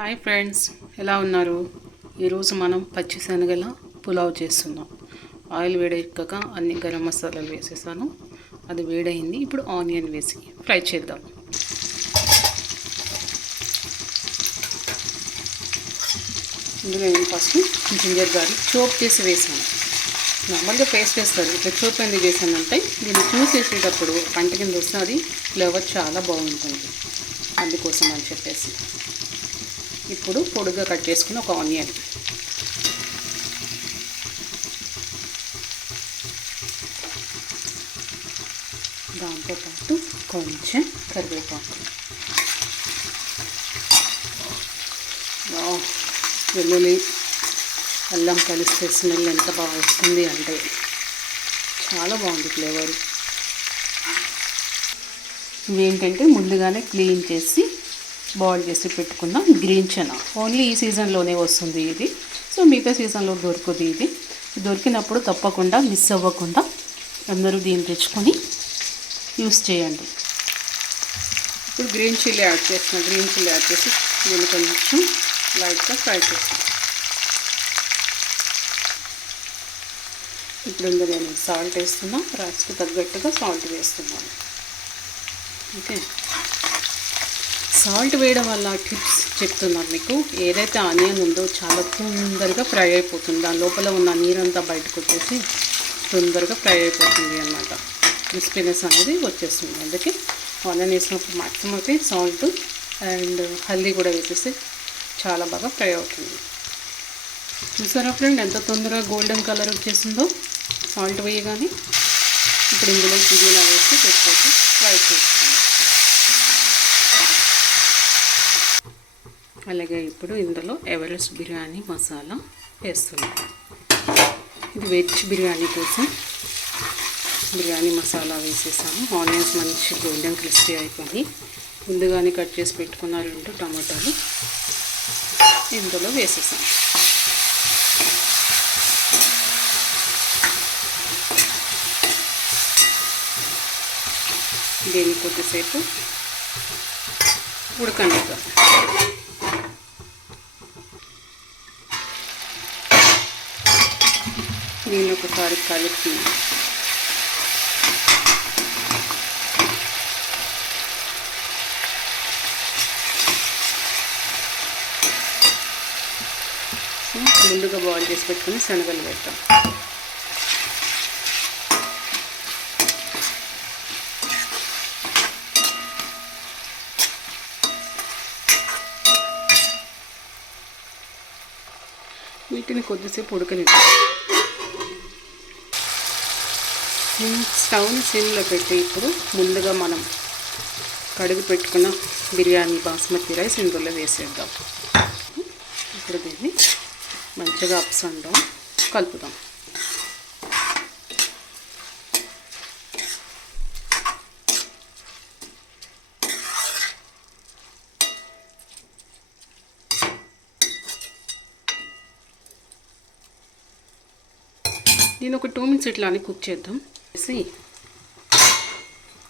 Hi friends ఎలా ఉన్నారు? ఈరోజు మనం పచ్చిశనగల పులావ్ చేస్తున్నాం. ఆయిల్ వేడెక్కక అన్ని గరం మసాలాలు వేసేసాను. అది వేడైంది ఇప్పుడు ఆనియన్ వేసి ఫ్రై చేద్దాం. ఇందులో నేను ఫస్ట్ జింజర్ గార్లిక్ చోప్ చేసి వేసాను. నార్మల్గా పేస్ట్ వేస్తారు. ఇట్లా చోప్ ఎందుకు చేశానంటే దీన్ని చూసి వేసేటప్పుడు పంట కింద వస్తే అది ఫ్లేవర్ చాలా బాగుంటుంది. అందుకోసం అని చెప్పేసి. ఇప్పుడు పొడుగా కట్ చేసుకుని ఒక ఆనియన్. దాంతోపాటు కొంచెం కరివేపాకు. వెల్లుల్లి అల్లం కలిస్తే స్మెల్ ఎంత బాగా వస్తుంది అంటే చాలా బాగుంది ఫ్లేవర్. ఇవేంటంటే ముందుగానే క్లీన్ చేసి బాయిల్ చేసి పెట్టుకుందాం. గ్రీన్ చనా. ఓన్లీ ఈ సీజన్లోనే వస్తుంది ఇది. సో మిగతా సీజన్లో దొరుకుతుంది ఇది. దొరికినప్పుడు తప్పకుండా మిస్ అవ్వకుండా అందరూ దీన్ని తెచ్చుకొని యూస్ చేయండి. ఇప్పుడు గ్రీన్ చిల్లీ యాడ్ చేస్తున్నా. గ్రీన్ చిల్లీ యాడ్ చేసి దీన్ని కొంచెం లైట్గా ఫ్రై చేస్తాను ఇప్పుడు ఇందులో నేను సాల్ట్ వేస్తున్నా. రైస్కి తగ్గట్టుగా సాల్ట్ వేస్తున్నాను. ఓకే? సాల్ట్ వేయడం వల్ల టిప్స్ చెప్తున్నాను మీకు. ఏదైతే ఆనియన్ ఉందో చాలా తొందరగా ఫ్రై అయిపోతుంది. దాని లోపల ఉన్న నీరంతా బయటకు వచ్చేసి తొందరగా ఫ్రై అయిపోతుంది అన్నమాట. క్రిస్పీనెస్ అనేది వచ్చేస్తుంది. అందుకే ఆనియన్ వేసినప్పుడు మాక్సిమం అయితే సాల్ట్ అండ్ హల్దీ కూడా వేసేసి చాలా బాగా ఫ్రై అవుతుంది. చూసారా ఫ్రెండ్ ఎంత తొందరగా గోల్డెన్ కలర్ వచ్చేసిందో? సాల్ట్ వేయగానే ఇప్పుడు ఇందులో పుదీనా వేసి పెట్టుకోవచ్చు. ఫ్రై చేస్తాం అలాగే ఇప్పుడు ఇందులో ఎవరెస్ట్ బిర్యానీ మసాలా వేస్తున్నాం. ఇది వెజ్ బిర్యానీ కోసం బిర్యానీ మసాలా వేసేసాము. ఆనియన్స్ మంచి గోల్డెన్ క్రిస్పీ అయిపోయి ముందుగానే కట్ చేసి పెట్టుకున్న రెండు టమాటాలు ఇందులో వేసేసాం. దీన్ని కొద్దిసేపు ఉడకండి నేను ఒకసారి కలిపి ముందుగా బాయిల్ చేసి పెట్టుకుని శనగలు పెడతాం వీటిని కొద్దిసేపు ఉడకనిద్దాం స్టవ్ని సిమ్లో పెట్టి ఇప్పుడు ముందుగా మనం కడుగు పెట్టుకున్న బిర్యానీ బాస్మతి రైస్ ఇందులో వేసేద్దాం. ఇప్పుడు దీన్ని మంచిగా అప్స్ కలుపుదాం. దీని ఒక టూ మినిట్స్ ఇట్లా అని కుక్ చేద్దాం. వేసి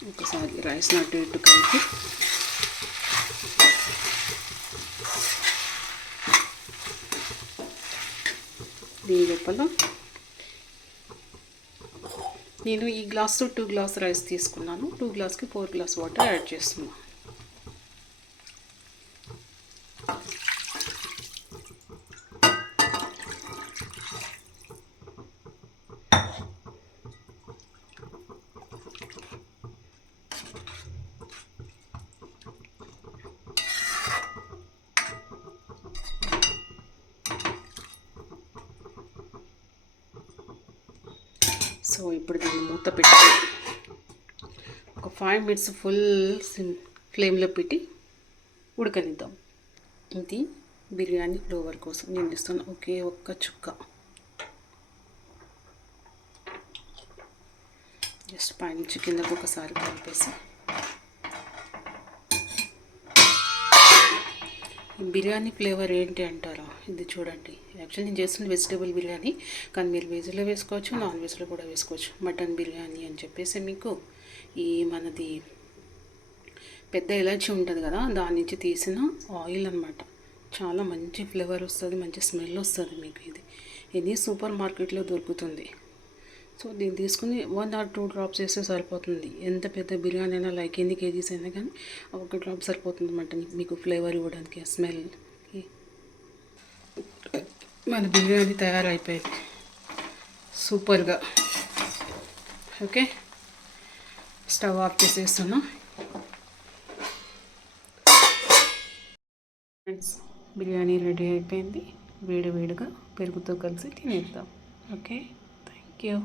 ఒకసారి రైస్ నట్టు ఇటు కలిపి దీని లోపల నేను ఈ గ్లాస్ టూ గ్లాస్ రైస్ తీసుకున్నాను. టూ గ్లాస్కి ఫోర్ గ్లాస్ వాటర్ యాడ్ చేస్తున్నాను సో ఇప్పుడు దీన్ని మూత పెట్టి ఒక ఫైవ్ మినిట్స్ ఫుల్ సిమ్ ఫ్లేమ్లో పెట్టి ఉడకనిద్దాం. ఇది బిర్యానీ ఫ్లేవర్ కోసం నేను ఇస్తాను ఒకే ఒక్క చుక్క. జస్ట్ పైనుంచి కిందకు ఒకసారి కలిపేసి. బిర్యానీ ఫ్లేవర్ ఏంటి అంటారా ఇది చూడండి. యాక్చువల్లీ నేను చేస్తున్న వెజిటేబుల్ బిర్యానీ కానీ మీరు వెజ్లో వేసుకోవచ్చు నాన్ వెజ్లో కూడా వేసుకోవచ్చు. మటన్ బిర్యానీ అని చెప్పేసి మీకు ఈ మనది పెద్ద ఇలాచి ఉంటుంది కదా దాని నుంచి తీసిన ఆయిల్ అనమాట చాలా మంచి ఫ్లేవర్ వస్తుంది మంచి స్మెల్ వస్తుంది మీకు ఇది. ఇది సూపర్ మార్కెట్లో దొరుకుతుంది. సో దీన్ని తీసుకుని వన్ ఆర్ టూ డ్రాప్స్ వేస్తే సరిపోతుంది. ఎంత పెద్ద బిర్యానీ అయినా లైక్ ఎన్ని కేజీస్ అయినా కానీ ఒక డ్రాప్ సరిపోతుంది అనమాట మీకు ఫ్లేవర్ ఇవ్వడానికి స్మెల్ మన బిర్యానీ తయారైపోయింది సూపర్గా ఓకే స్టవ్ ఆఫ్ చేసేస్తున్నా ఫ్రెండ్స్ బిర్యానీ రెడీ అయిపోయింది. వేడి వేడిగా పెరుగుతో కలిసి తినేద్దాం. Okay thank you